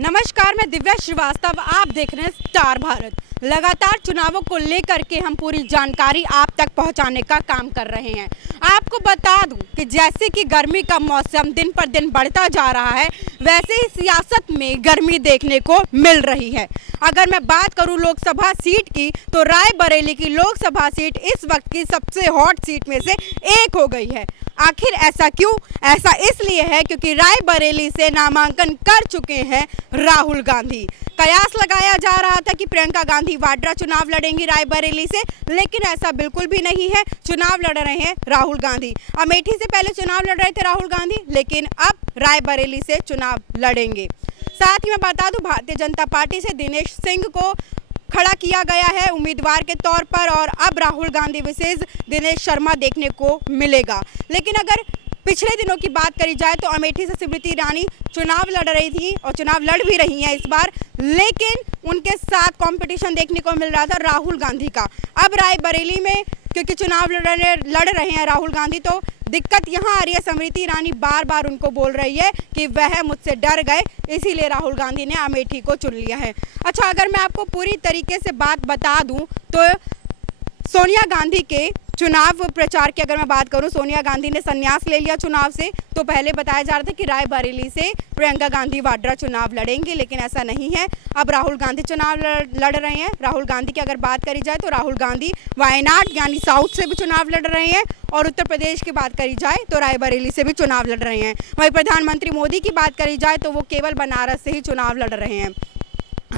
नमस्कार, मैं दिव्या श्रीवास्तव। आप देख रहे हैं स्टार भारत। लगातार चुनावों को लेकर के हम पूरी जानकारी आप तक पहुंचाने का काम कर रहे हैं। आपको बता दूं कि जैसे कि गर्मी का मौसम दिन पर दिन बढ़ता जा रहा है, वैसे ही सियासत में गर्मी देखने को मिल रही है। अगर मैं बात करूं लोकसभा सीट की, तो रायबरेली की लोकसभा सीट इस वक्त की सबसे हॉट सीट में से एक हो गई है। आखिर ऐसा क्यों? ऐसा इसलिए है क्योंकि रायबरेली से नामांकन कर चुके हैं राहुल गांधी। कयास लगाया जा रहा था कि प्रियंका गांधी वाड्रा चुनाव लड़ेंगी रायबरेली से, लेकिन ऐसा बिल्कुल भी नहीं है। चुनाव लड़ रहे हैं राहुल गांधी। अमेठी से पहले चुनाव लड़ रहे थे राहुल गांधी, लेकिन अब रायबरेली से चुनाव लड़ेंगे। साथ ही मैं बता दूं, भारतीय जनता पार्टी से दिनेश सिंह को खड़ा किया गया है उम्मीदवार के तौर पर, और अब राहुल गांधी विशेष दिनेश शर्मा देखने को मिलेगा। लेकिन अगर पिछले दिनों की बात करी जाए तो अमेठी से स्मृति ईरानी चुनाव लड़ रही थी और चुनाव लड़ भी रही हैं इस बार, लेकिन उनके साथ कंपटीशन देखने को मिल रहा था राहुल गांधी का। अब रायबरेली में क्योंकि चुनाव लड़ रहे हैं राहुल गांधी, तो दिक्कत यहाँ आ रही है। स्मृति ईरानी बार बार उनको बोल रही है कि वह मुझसे डर गए, इसीलिए राहुल गांधी ने अमेठी को चुन लिया है। अच्छा, अगर मैं आपको पूरी तरीके से बात बता दूं तो सोनिया गांधी के चुनाव प्रचार की अगर मैं बात करूं, सोनिया गांधी ने संन्यास ले लिया चुनाव से। तो पहले बताया जा रहा था कि रायबरेली से प्रियंका गांधी वाड्रा चुनाव लड़ेंगे, लेकिन ऐसा नहीं है। अब राहुल गांधी चुनाव लड़ रहे हैं। राहुल गांधी की अगर बात करी जाए तो राहुल गांधी वायनाड यानी साउथ से भी चुनाव लड़ रहे हैं, और उत्तर प्रदेश की बात करी जाए तो रायबरेली से भी चुनाव लड़ रहे हैं। वहीं प्रधानमंत्री मोदी की बात करी जाए तो वो केवल बनारस से ही चुनाव लड़ रहे हैं।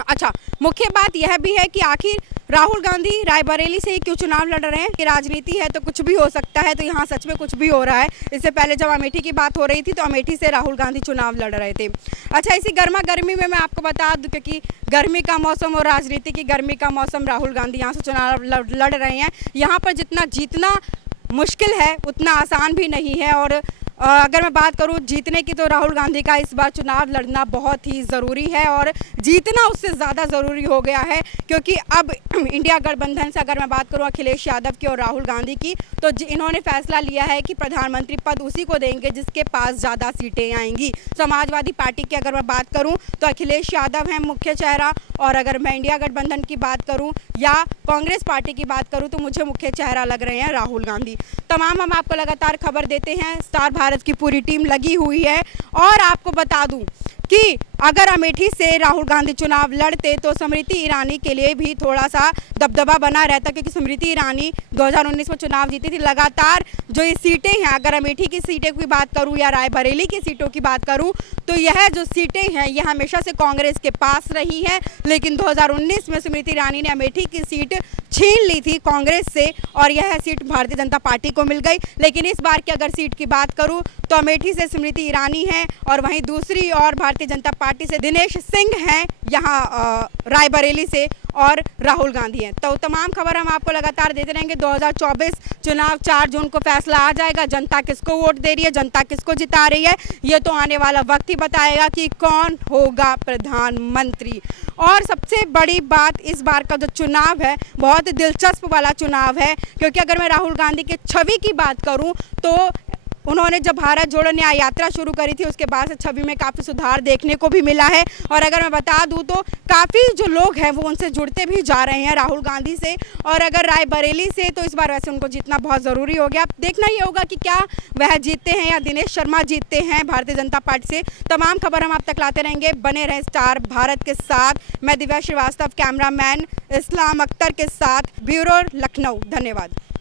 अच्छा, मुख्य बात यह भी है कि आखिर राहुल गांधी रायबरेली से ही क्यों चुनाव लड़ रहे हैं। कि राजनीति है तो कुछ भी हो सकता है, तो यहाँ सच में कुछ भी हो रहा है। इससे पहले जब अमेठी की बात हो रही थी तो अमेठी से राहुल गांधी चुनाव लड़ रहे थे। अच्छा, इसी गर्मा गर्मी में मैं आपको बता दूं, क्योंकि गर्मी का मौसम और राजनीति की गर्मी का मौसम, राहुल गांधी यहाँ से चुनाव लड़ रहे हैं। यहाँ पर जितना जीतना मुश्किल है उतना आसान भी नहीं है। और अगर मैं बात करूं जीतने की, तो राहुल गांधी का इस बार चुनाव लड़ना बहुत ही ज़रूरी है, और जीतना उससे ज़्यादा ज़रूरी हो गया है। क्योंकि अब इंडिया गठबंधन से अगर मैं बात करूं अखिलेश यादव की और राहुल गांधी की, तो इन्होंने फैसला लिया है कि प्रधानमंत्री पद उसी को देंगे जिसके पास ज़्यादा सीटें आएंगी। समाजवादी पार्टी की अगर मैं बात करूँ तो अखिलेश यादव हैं मुख्य चेहरा, और अगर मैं इंडिया गठबंधन की बात करूँ या कांग्रेस पार्टी की बात करूँ तो मुझे मुख्य चेहरा लग रहे हैं राहुल गांधी। तमाम हम आपको लगातार खबर देते हैं। स्टार भारत की पूरी टीम लगी हुई है। और आपको बता दूं कि अगर अमेठी से राहुल गांधी चुनाव लड़ते तो स्मृति ईरानी के लिए भी थोड़ा सा दबदबा बना रहता, क्योंकि स्मृति ईरानी 2019 में चुनाव जीती थी। लगातार जो ये सीटें हैं, अगर अमेठी की सीटें की बात करूं या रायबरेली की सीटों की बात करूं, तो यह जो सीटें हैं ये हमेशा से कांग्रेस के पास रही हैं। लेकिन 2019 में स्मृति ईरानी ने अमेठी की सीट छीन ली थी कांग्रेस से, और यह सीट भारतीय जनता पार्टी को मिल गई। लेकिन इस बार की अगर सीट की बात करूं तो अमेठी से स्मृति ईरानी है, और वहीं दूसरी और भारतीय जनता पार्टी से दिनेश सिंह हैं, यहाँ रायबरेली से और राहुल गांधी हैं। तो तमाम खबर हम आपको लगातार देते रहेंगे। 2024 चुनाव 4 जून को फैसला आ जाएगा। जनता किसको वोट दे रही है, जनता किसको जिता रही है, ये तो आने वाला वक्त ही बताएगा कि कौन होगा प्रधानमंत्री। और सबसे बड़ी बात, इस बार का जो चुनाव है बहुत दिलचस्प वाला चुनाव है, क्योंकि अगर मैं राहुल गांधी की छवि की बात करूं तो उन्होंने जब भारत जोड़ो न्याय यात्रा शुरू करी थी उसके बाद से छवि में काफ़ी सुधार देखने को भी मिला है। और अगर मैं बता दूं तो काफ़ी जो लोग हैं वो उनसे जुड़ते भी जा रहे हैं राहुल गांधी से। और अगर रायबरेली से, तो इस बार वैसे उनको जीतना बहुत ज़रूरी हो गया। अब देखना ये होगा कि क्या वह जीतते हैं या दिनेश शर्मा जीतते हैं भारतीय जनता पार्टी से। तमाम खबर हम आप तक लाते रहेंगे। बने रहें स्टार भारत के साथ। मैं दिव्या श्रीवास्तव, कैमरामैन इस्लाम अख्तर के साथ, ब्यूरो लखनऊ। धन्यवाद।